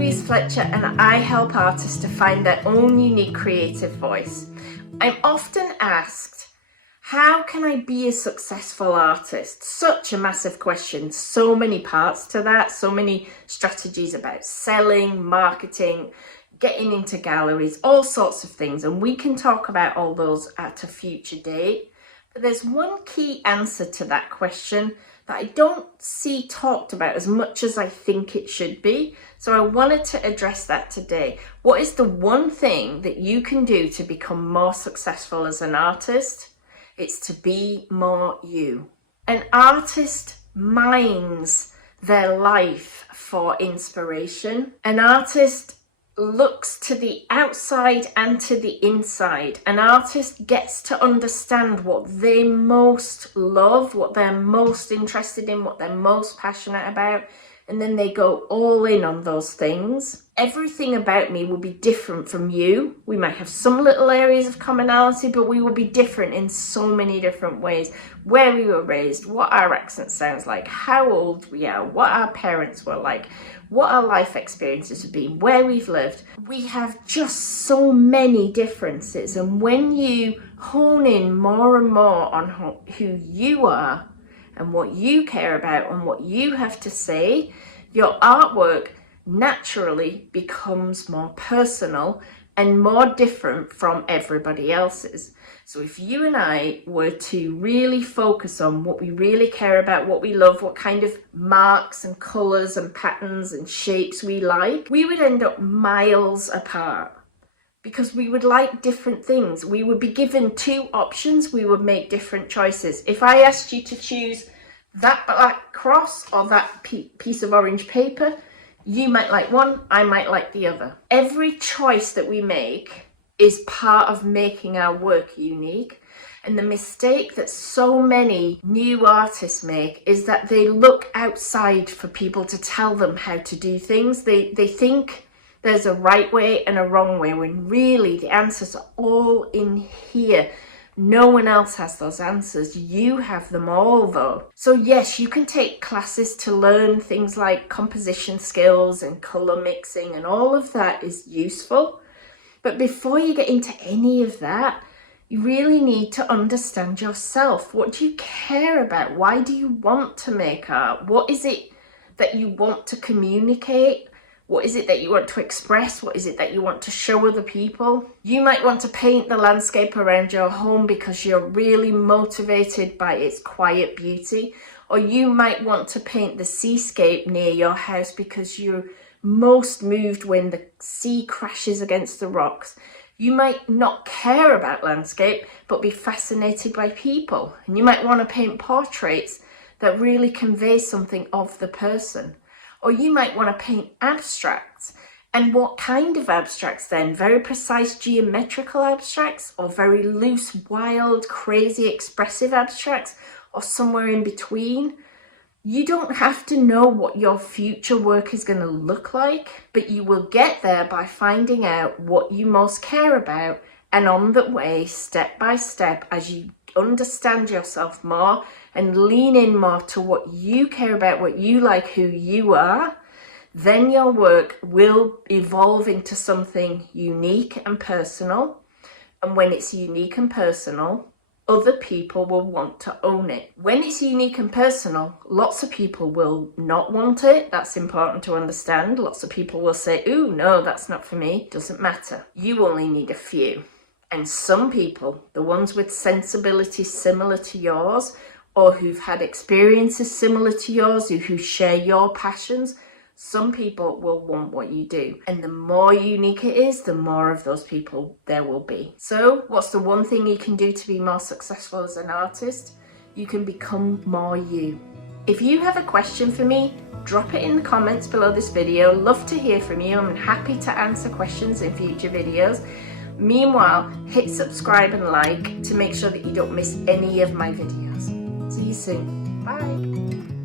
Louise Fletcher and I help artists to find their own unique creative voice. I'm often asked, how can I be a successful artist? Such a massive question, so many parts to that, so many strategies about selling, marketing, getting into galleries, all sorts of things, and we can talk about all those at a future date. But there's one key answer to that question that I don't see talked about as much as I think it should be. So I wanted to address that today. What is the one thing that you can do to become more successful as an artist? It's to be more you. An artist mines their life for inspiration. An artist looks to the outside and to the inside. An artist gets to understand what they most love, what they're most interested in, what they're most passionate about, and then they go all in on those things. Everything about me will be different from you. We might have some little areas of commonality, but we will be different in so many different ways. Where we were raised, what our accent sounds like, how old we are, what our parents were like, what our life experiences have been, where we've lived. We have just so many differences. And when you hone in more and more on who you are and what you care about and what you have to say, your artwork naturally becomes more personal and more different from everybody else's. So if you and I were to really focus on what we really care about, what we love, what kind of marks and colours and patterns and shapes we like, we would end up miles apart because we would like different things. We would be given two options, we would make different choices. If I asked you to choose that black cross or that piece of orange paper, you might like one, I might like the other. Every choice that we make is part of making our work unique. And the mistake that so many new artists make is that they look outside for people to tell them how to do things. They think there's a right way and a wrong way, when really the answers are all in here. No one else has those answers. You have them all though. So yes, you can take classes to learn things like composition skills and colour mixing, and all of that is useful. But before you get into any of that, you really need to understand yourself. What do you care about? Why do you want to make art? What is it that you want to communicate? What is it that you want to express? What is it that you want to show other people? You might want to paint the landscape around your home because you're really motivated by its quiet beauty. Or you might want to paint the seascape near your house because you're most moved when the sea crashes against the rocks. You might not care about landscape, but be fascinated by people. And you might want to paint portraits that really convey something of the person. Or you might want to paint abstracts. And what kind of abstracts then? Very precise geometrical abstracts, or very loose, wild, crazy, expressive abstracts, or somewhere in between? You don't have to know what your future work is going to look like, but you will get there by finding out what you most care about, and on the way, step by step, as you understand yourself more and lean in more to what you care about, what you like, who you are, then your work will evolve into something unique and personal. And when it's unique and personal, other people will want to own it. When it's unique and personal, lots of people will not want it. That's important to understand. Lots of people will say, ooh, no, that's not for me. Doesn't matter. You only need a few. And some people, the ones with sensibilities similar to yours, or who've had experiences similar to yours, who share your passions, some people will want what you do. And the more unique it is, the more of those people there will be. So what's the one thing you can do to be more successful as an artist? You can become more you. If you have a question for me, drop it in the comments below this video. Love to hear from you. I'm happy to answer questions in future videos. Meanwhile, hit subscribe and like to make sure that you don't miss any of my videos. See you soon. Bye.